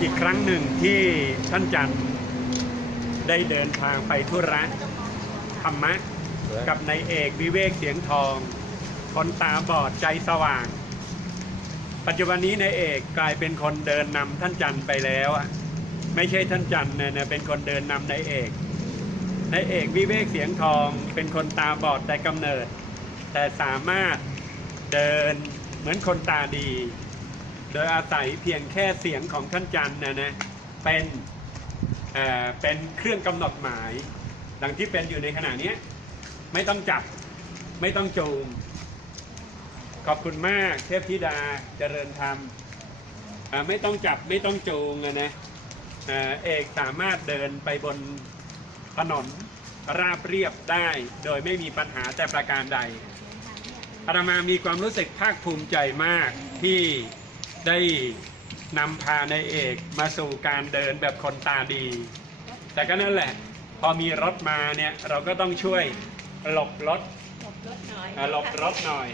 อีกครั้งหนึ่งที่ท่านจันทร์ได้เดินทางไปธุระธรรมะ กับนายเอกวิเวกเสียงทอง คนตาบอดใจสว่าง ปัจจุบันนี้นายเอกกลายเป็นคนเดินนำท่านจันทร์ไปแล้วอะไม่ใช่ท่านจันทร์เนี่ยนะเป็นคนเดินนำนายเอกนายเอกวิเวกเสียงทอง เป็นคนตาบอดแต่กำเนิด แต่สามารถเดินเหมือนคนตาดี โดยอาศัยเพียงแค่เสียงของท่านจันนะนะเป็นเอ่อเป็นเครื่องกำหนดหมาย ดังที่เป็นอยู่ในขณะนี้ไม่ต้องจับไม่ต้องจูงขอบคุณมากเทพธิดาเจริญธรรมไม่ต้องจับไม่ต้องจูงอะนะเออเอกสามารถเดินไปบนถนนราบเรียบได้ โดยไม่มีปัญหาแต่ประการใดอาตมามีความรู้สึกภาคภูมิใจมากที่ ได้นำพาในายเอกมาสู่การเดินแบบคนตาดี แต่ก็นั่นแหละ พอมีรถมาเนี่ยเราก็ต้องช่วยหลบรถหลบรถหน่อยอ่าหลบรถหน่อย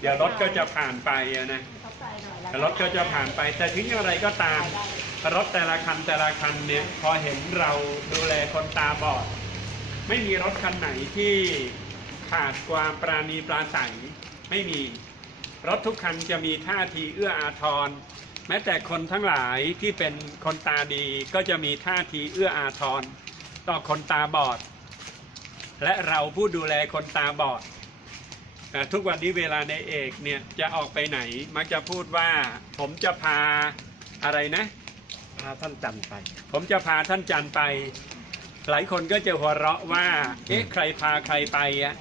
เดี๋ยวรถก็จะผ่านไปอะนะเข้าไปหน่อยแล้วรถก็จะผ่านไป แต่ถึงอย่างไรก็ตาม รถแต่ละคันแต่ละคันเนี่ยพอเห็นเราดูแลคนตาบอด ไม่มีรถคันไหนที่ขาดความปราณีปราศัยไม่มี รถทุกคันจะมีท่าทีเอื้ออาทร แม้แต่คนทั้งหลายที่เป็นคนตาดีก็จะมีท่าทีเอื้ออาทร ต่อคนตาบอด และเราผู้ดูแลคนตาบอดเอ่อทุกวันนี้เวลาในเอกเนี่ยจะออกไปไหนมักจะพูดว่าผมจะพาอะไรนะ พาท่านจันทร์ไป ผมจะพาท่านจันทร์ไป หลายคนก็จะหัวเราะว่า เอ๊ะใครพาใครไปอะ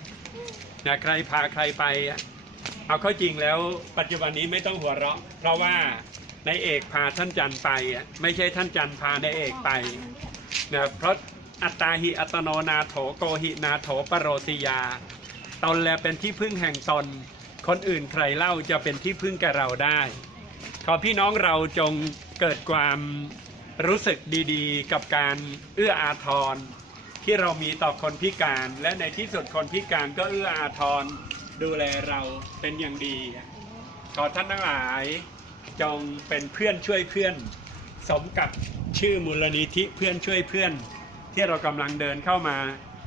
นะใครพาใครไปอะ เอาเข้าจริงแล้วปัจจุบันนี้ไม่ต้องหัวเราะ เพราะว่านายเอกพาท่านจันไปอะไม่ใช่ท่านจันพานายเอกไปนะเพราะอัตตาหิอัตโนนาโถโกหินาโถปรโรติยา ตนแลเป็นที่พึ่งแห่งตน คนอื่นใครเล่าจะเป็นที่พึ่งแก่เราได้ ขอพี่น้องเราจงเกิดความรู้สึกดีๆ กับการเอื้ออาทรที่เรามีต่อคนพิการ และในที่สุดคนพิการก็เอื้ออาทร ดูแลเราเป็นอย่างดี ขอท่านทั้งหลาย จงเป็นเพื่อนช่วยเพื่อน สมกับชื่อมูลนิธิเพื่อนช่วยเพื่อน ที่เรากำลังเดินเข้ามา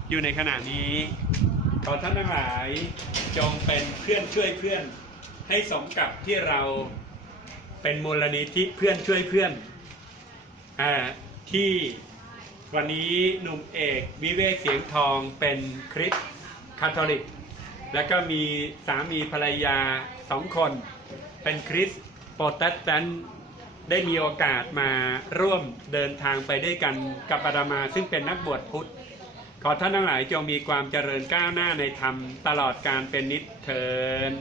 อยู่ในขณะนี้ ขอท่านทั้งหลาย จงเป็นเพื่อนช่วยเพื่อน ให้สมกับที่เราเป็นมูลนิธิเพื่อนช่วยเพื่อนอที่วันนี้หนุ่มเอกวิเวกเสียงทองเป็นคริสคาทอลิก แล้วก็มีสามีภรรยาสองคน เป็นคริสโปรเตสแตนต์ได้มีโอกาสมาร่วมเดินทางไปด้วยกันกับอาดามา ซึ่งเป็นนักบวชพุทธ ขอท่านทั้งหลายจงมีความเจริญก้าวหน้าในธรรมตลอดการเป็นนิจเทิน